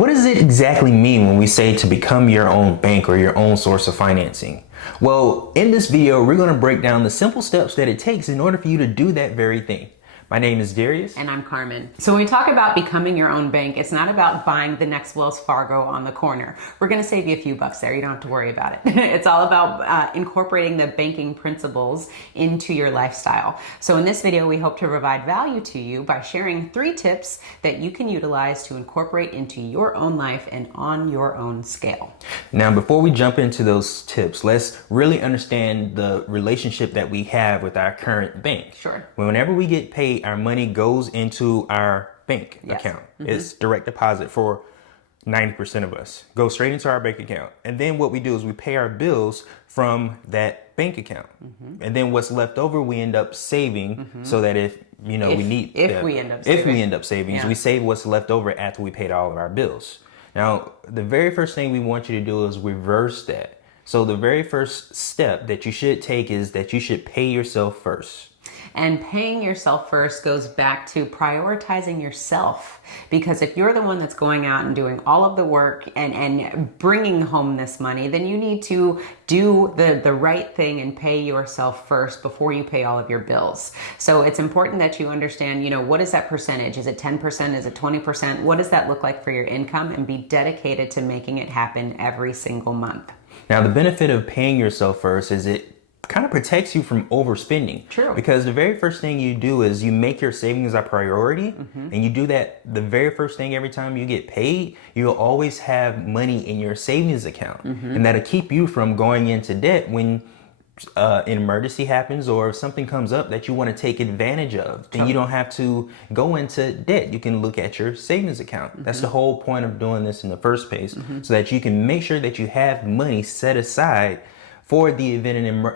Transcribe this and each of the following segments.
What does it exactly mean when we say to become your own bank or your own source of financing? Well, in this video, we're going to break down the simple steps that it takes in order for you to do that very thing. My name is Darius. And I'm Carmen. So when we talk about becoming your own bank, it's not about buying the next Wells Fargo on the corner. We're going to save you a few bucks there. You don't have to worry about it. It's all about incorporating the banking principles into your lifestyle. So in this video, we hope to provide value to you by sharing 3 tips that you can utilize to incorporate into your own life and on your own scale. Now, before we jump into those tips, let's really understand the relationship that we have with our current bank. Sure. Whenever we get paid, our money goes into our bank account. It's direct deposit for 90% of us. Goes straight into our bank account. And then what we do is we pay our bills from that bank account. And then what's left over, we end up saving so that if we end up saving, we save what's left over after we paid all of our bills. Now, the very first thing we want you to do is reverse that. So the very first step that you should take is that you should pay yourself first. And paying yourself first goes back to prioritizing yourself, because if you're the one that's going out and doing all of the work and bringing home this money, then you need to do the right thing and pay yourself first before you pay all of your bills. So it's important that you understand, what is that percentage? Is it 10%? Is it 20%? What does that look like for your income? And be dedicated to making it happen every single month. Now, the benefit of paying yourself first is it kind of protects you from overspending. True. Because the very first thing you do is you make your savings a priority, and you do that the very first thing every time you get paid. You'll always have money in your savings account, and that'll keep you from going into debt when an emergency happens or if something comes up that you want to take advantage of. Then you don't have to go into debt. You can look at your savings account. That's the whole point of doing this in the first place, so that you can make sure that you have money set aside for the event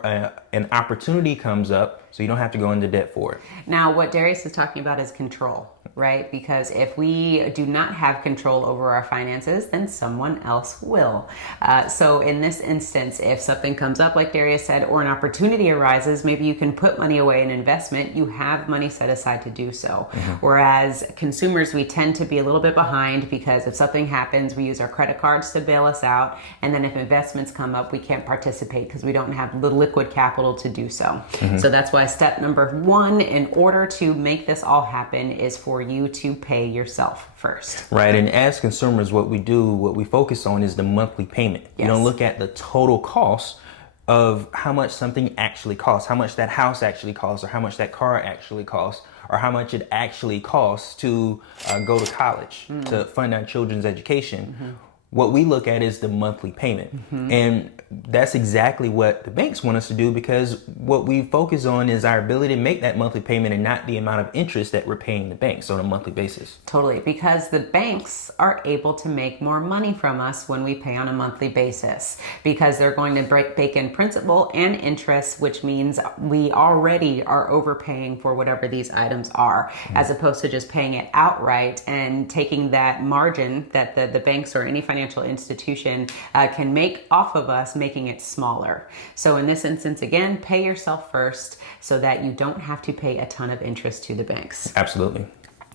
an opportunity comes up, so you don't have to go into debt for it. Now, what Darius is talking about is control, right? Because if we do not have control over our finances, then someone else will. So in this instance, if something comes up, like Darius said, or an opportunity arises, maybe you can put money away in investment. You have money set aside to do so. Whereas consumers, we tend to be a little bit behind, because if something happens, we use our credit cards to bail us out. And then if investments come up, we can't participate because we don't have the liquid capital to do so. So that's why step number 1, in order to make this all happen, is for you to pay yourself first. Right. And as consumers, what we focus on is the monthly payment. You don't look at the total cost of how much something actually costs, how much that house actually costs, or how much that car actually costs, or how much it actually costs to go to college, to fund our children's education. What we look at is the monthly payment. And that's exactly what the banks want us to do, because what we focus on is our ability to make that monthly payment and not the amount of interest that we're paying the banks on a monthly basis. Totally, because the banks are able to make more money from us when we pay on a monthly basis, because they're going to bake in principal and interest, which means we already are overpaying for whatever these items are, as opposed to just paying it outright and taking that margin that the banks or any financial institution can make off of us, making it smaller. So in this instance, again, pay yourself first so that you don't have to pay a ton of interest to the banks. Absolutely.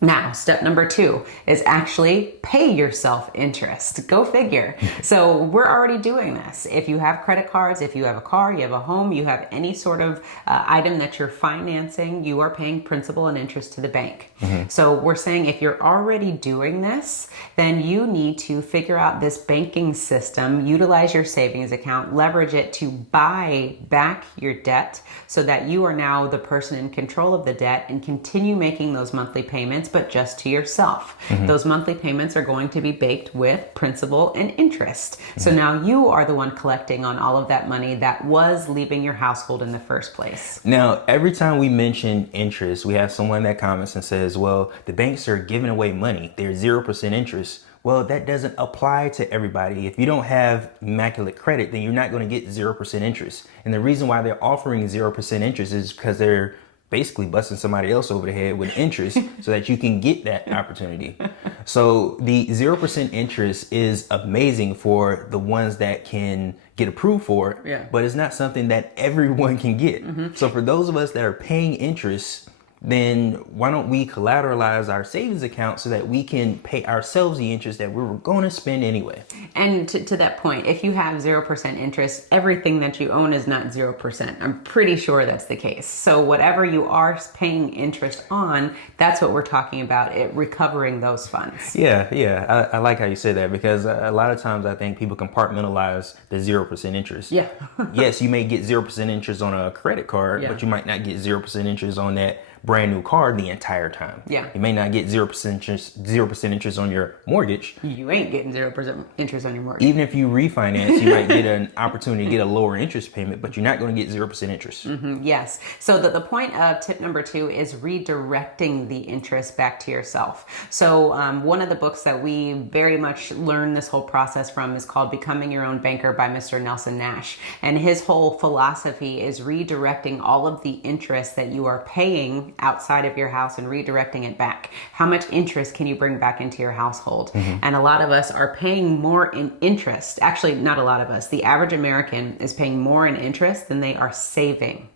Now, step number 2 is actually pay yourself interest. Go figure. So we're already doing this. If you have credit cards, if you have a car, you have a home, you have any sort of item that you're financing, you are paying principal and interest to the bank. So we're saying if you're already doing this, then you need to figure out this banking system, utilize your savings account, leverage it to buy back your debt so that you are now the person in control of the debt and continue making those monthly payments, but just to yourself. Those monthly payments are going to be baked with principal and interest. So now you are the one collecting on all of that money that was leaving your household in the first place. Now, every time we mention interest, we have someone that comments and says, well, the banks are giving away money. They're 0% interest. Well, that doesn't apply to everybody. If you don't have immaculate credit, then you're not going to get 0% interest. And the reason why they're offering 0% interest is because they're basically busting somebody else over the head with interest so that you can get that opportunity. So the 0% interest is amazing for the ones that can get approved for it, but it's not something that everyone can get. So for those of us that are paying interest, then why don't we collateralize our savings account so that we can pay ourselves the interest that we were going to spend anyway? And to that point, if you have 0% interest, everything that you own is not 0%. I'm pretty sure that's the case. So whatever you are paying interest on, that's what we're talking about, it recovering those funds. Yeah. I like how you said that, because a lot of times I think people compartmentalize the 0% interest. Yeah. Yes, you may get 0% interest on a credit card, but you might not get 0% interest on that brand new car the entire time. Yeah. You may not get 0% interest on your mortgage. You ain't getting 0% interest on your mortgage. Even if you refinance, you might get an opportunity to get a lower interest payment, but you're not going to get 0% interest. Yes. So the point of tip number 2 is redirecting the interest back to yourself. So one of the books that we very much learn this whole process from is called Becoming Your Own Banker by Mr. Nelson Nash. And his whole philosophy is redirecting all of the interest that you are paying outside of your house and redirecting it back. How much interest can you bring back into your household? And a lot of us are paying more in interest. Actually, not a lot of us. The average American is paying more in interest than they are saving.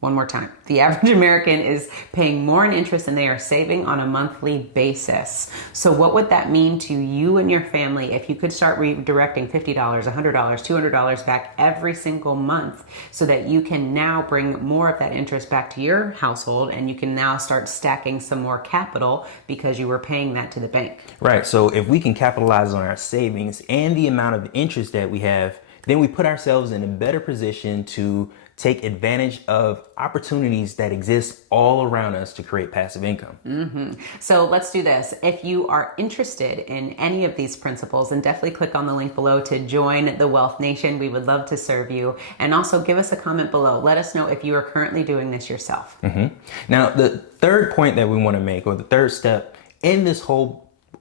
One more time. The average American is paying more in interest than they are saving on a monthly basis. So what would that mean to you and your family if you could start redirecting $50, $100, $200 back every single month, so that you can now bring more of that interest back to your household, and you can now start stacking some more capital because you were paying that to the bank? Right. So if we can capitalize on our savings and the amount of interest that we have, then we put ourselves in a better position to take advantage of opportunities that exist all around us to create passive income. So let's do this. If you are interested in any of these principles, then definitely click on the link below to join the Wealth Nation. We would love to serve you. And also give us a comment below. Let us know if you are currently doing this yourself. Now, the third point that we want to make, or the third step in this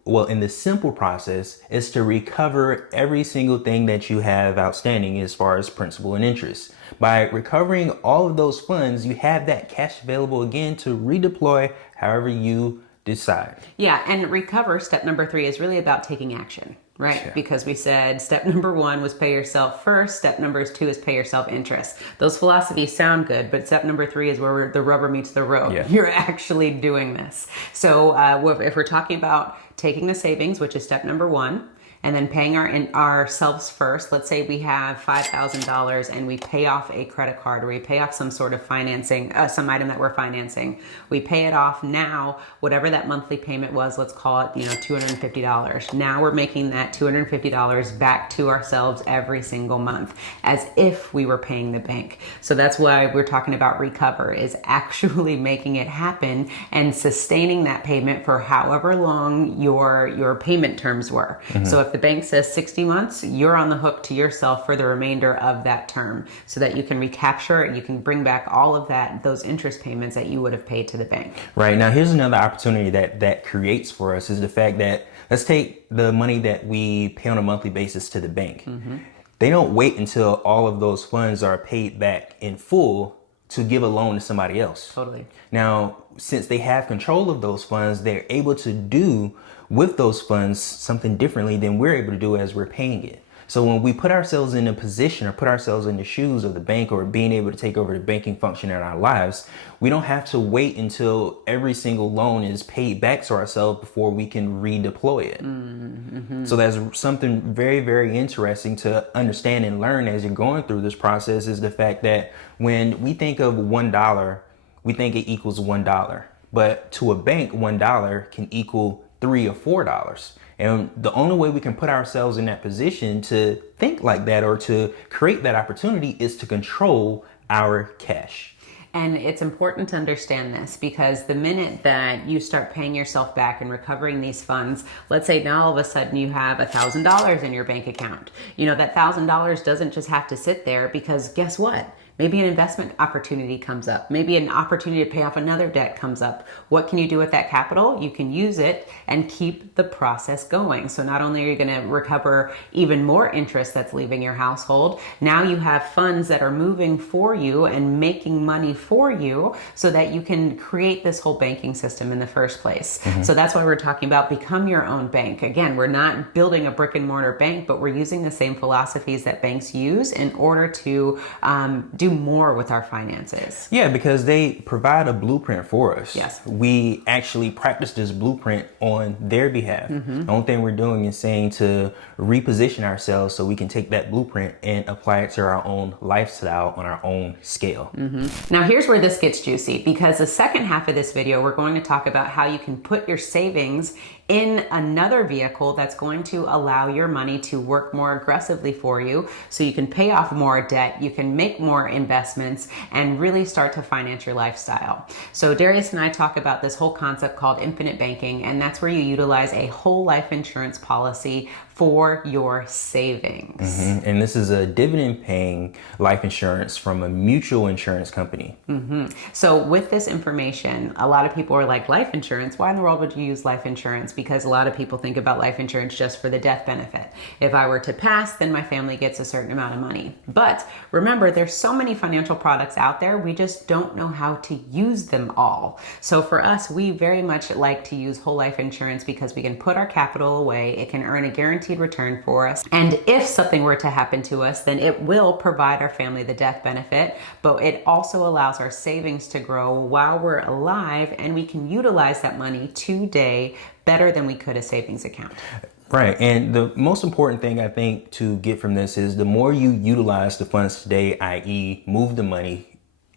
in this simple process, is to recover every single thing that you have outstanding as far as principal and interest. By recovering all of those funds, you have that cash available again to redeploy however you decide. Yeah, and recover, step number 3, is really about taking action, right? Yeah. Because we said step number 1 was pay yourself first. Step number 2 is pay yourself interest. Those philosophies sound good, but step number 3 is where the rubber meets the road. Yeah. You're actually doing this. So if we're talking about taking the savings, which is step number 1, and then paying ourselves first. Let's say we have $5,000 and we pay off a credit card, or we pay off some sort of financing, some item that we're financing. We pay it off now, whatever that monthly payment was, let's call it, $250. Now we're making that $250 back to ourselves every single month, as if we were paying the bank. So that's why we're talking about recover, is actually making it happen and sustaining that payment for however long your payment terms were. So if the bank says 60 months, you're on the hook to yourself for the remainder of that term, so that you can recapture and you can bring back all of those interest payments that you would have paid to the bank. Right. Now, here's another opportunity that creates for us, is the fact that, let's take the money that we pay on a monthly basis to the bank. They don't wait until all of those funds are paid back in full to give a loan to somebody else. Totally. Now, since they have control of those funds, they're able to do with those funds something differently than we're able to do as we're paying it. So when we put ourselves in a position, or put ourselves in the shoes of the bank, or being able to take over the banking function in our lives, we don't have to wait until every single loan is paid back to ourselves before we can redeploy it. So that's something very, very interesting to understand and learn as you're going through this process, is the fact that when we think of $1, we think it equals $1. But to a bank, $1 can equal $3 or $4. And the only way we can put ourselves in that position to think like that, or to create that opportunity, is to control our cash. And it's important to understand this, because the minute that you start paying yourself back and recovering these funds, let's say now all of a sudden you have $1,000 in your bank account. That $1,000 doesn't just have to sit there, because guess what? Maybe an investment opportunity comes up. Maybe an opportunity to pay off another debt comes up. What can you do with that capital? You can use it and keep the process going. So not only are you going to recover even more interest that's leaving your household, now you have funds that are moving for you and making money for you, so that you can create this whole banking system in the first place. So that's why we're talking about become your own bank. Again, we're not building a brick and mortar bank, but we're using the same philosophies that banks use in order to do do more with our finances. Yeah, because they provide a blueprint for us. Yes. We actually practice this blueprint on their behalf. The only thing we're doing is saying to reposition ourselves so we can take that blueprint and apply it to our own lifestyle on our own scale. Now here's where this gets juicy, because the second half of this video, we're going to talk about how you can put your savings in another vehicle that's going to allow your money to work more aggressively for you, so you can pay off more debt, you can make more investments, and really start to finance your lifestyle. So Darius and I talk about this whole concept called infinite banking, and that's where you utilize a whole life insurance policy for your savings. And this is a dividend paying life insurance from a mutual insurance company. So with this information, a lot of people are like, life insurance? Why in the world would you use life insurance? Because a lot of people think about life insurance just for the death benefit. If I were to pass, then my family gets a certain amount of money. But remember, there's so many financial products out there, we just don't know how to use them all. So for us, we very much like to use whole life insurance because we can put our capital away, it can earn a guaranteed return for us, and if something were to happen to us, then it will provide our family the death benefit, but it also allows our savings to grow while we're alive, and we can utilize that money today better than we could a savings account. Right. And the most important thing I think to get from this is the more you utilize the funds today, i.e. move the money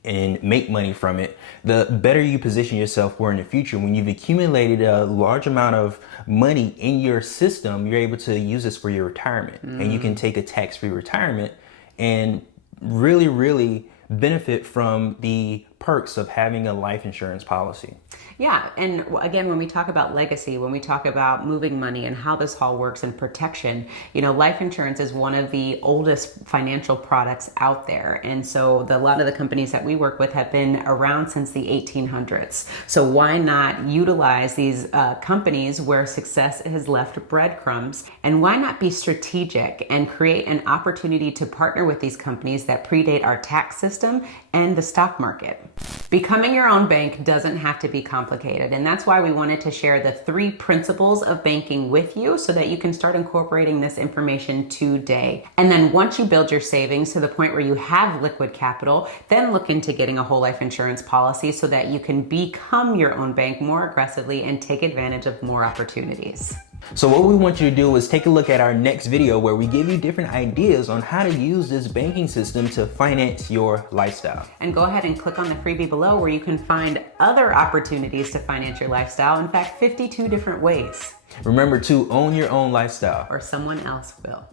and make money from it, the better you position yourself for in the future. When you've accumulated a large amount of money in your system, you're able to use this for your retirement. And you can take a tax-free retirement and really benefit from the perks of having a life insurance policy. Yeah, and again, when we talk about legacy, when we talk about moving money and how this all works and protection, you know, life insurance is one of the oldest financial products out there. And so a lot of the companies that we work with have been around since the 1800s. So why not utilize these companies where success has left breadcrumbs? And why not be strategic and create an opportunity to partner with these companies that predate our tax system and the stock market? Becoming your own bank doesn't have to be complicated, and that's why we wanted to share the 3 principles of banking with you so that you can start incorporating this information today. And then once you build your savings to the point where you have liquid capital, then look into getting a whole life insurance policy so that you can become your own bank more aggressively and take advantage of more opportunities. So what we want you to do is take a look at our next video where we give you different ideas on how to use this banking system to finance your lifestyle. And go ahead and click on the freebie below where you can find other opportunities to finance your lifestyle. In fact, 52 different ways. Remember to own your own lifestyle. Or someone else will.